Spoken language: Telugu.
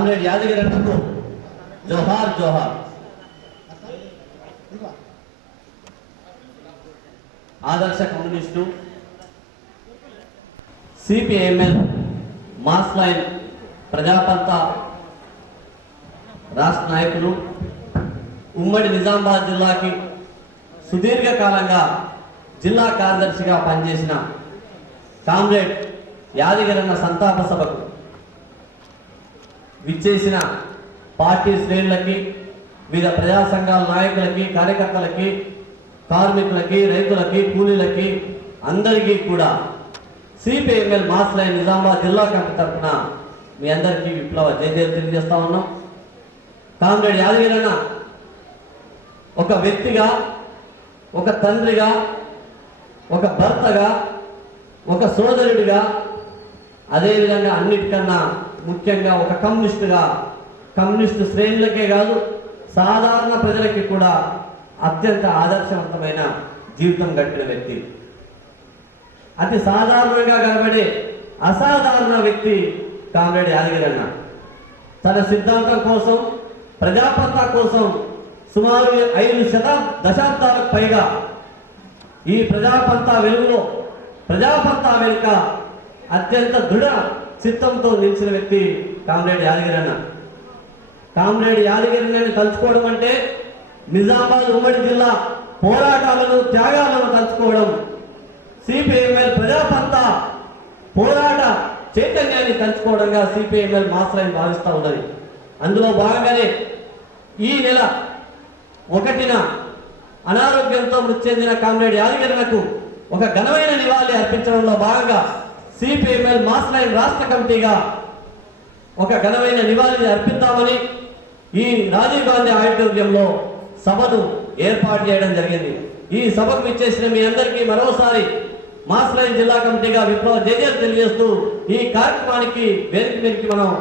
కామ్రేడ్ యాదగిరి అన్నకు జోహార్ జోహార్. ఆదర్శ కమ్యూనిస్టు సిపిఐఎంఎల్ మాస్ లైన్ ప్రజాపంత రాష్ట్ర నాయకులు, ఉమ్మడి నిజామాబాద్ జిల్లాకి సుదీర్ఘకాలంగా జిల్లా కార్యదర్శిగా పనిచేసిన కామ్రేడ్ యాదగిరన్న సంతాప సభకు విచ్చేసిన పార్టీ శ్రేణులకి, వివిధ ప్రజా సంఘాల నాయకులకి, కార్యకర్తలకి, కార్మికులకి, రైతులకి, కూలీలకి అందరికీ కూడా సిపిఐఎంఎల్ మాస్ లైన్ నిజామాబాద్ జిల్లా కమిటీ తరఫున మీ అందరికీ విప్లవ జయజయలు తెలియజేస్తా ఉన్నాం. కామ్రేడ్ యాదగిరన్న ఒక వ్యక్తిగా, ఒక తండ్రిగా, ఒక భర్తగా, ఒక సోదరుడిగా, అదేవిధంగా అన్నిటికన్నా ముఖ్యంగా ఒక కమ్యూనిస్టుగా, కమ్యూనిస్టు శ్రేణులకే కాదు సాధారణ ప్రజలకి కూడా అత్యంత ఆదర్శవంతమైన జీవితం గడిపిన వ్యక్తి. అతి సాధారణంగా కనబడే అసాధారణ వ్యక్తి కామ్రేడ్ యాదగిరన్న. తన సిద్ధాంతం కోసం, ప్రజాపంతా కోసం సుమారు 5 దశాబ్దాలకు పైగా ఈ ప్రజాపంతా వెలుగులో, ప్రజాపంతా వెనుక అత్యంత దృఢ చిత్తంతో నిలిచిన వ్యక్తి కామ్రేడ్ యాదగిరన్న. కామ్రేడ్ యాదగిరన్నని తలుచుకోవడం అంటే నిజామాబాద్ ఉమ్మడి జిల్లా పోరాటాలను, త్యాగాలను తలుచుకోవడం, సిపిఐఎంఎల్ ప్రజాపంతా పోరాట చైతన్యాన్ని తలుచుకోవడంగా సిపిఐఎంఎల్ మాస్ లైన్ భావిస్తూ ఉన్నది. అందులో భాగంగానే ఈ నెల 1న అనారోగ్యంతో మృతి చెందిన కామ్రేడ్ యాదగిరన్నకు ఒక ఘనమైన నివాళి అర్పించడంలో భాగంగా సిపిఐఎంఎల్ మాస్ లైన్ రాష్ట్ర కమిటీగా ఒక ఘనమైన నివాళిని అర్పిద్దామని ఈ రాజీవ్ గాంధీ ఆడిటోరియంలో సభను ఏర్పాటు చేయడం జరిగింది. ఈ సభకు ఇచ్చేసిన మీ అందరికీ మరోసారి మాస్ లైన్ జిల్లా కమిటీగా విప్లవ జయజయలు తెలియజేస్తూ ఈ కార్యక్రమానికి వేదిక మీదకి మనం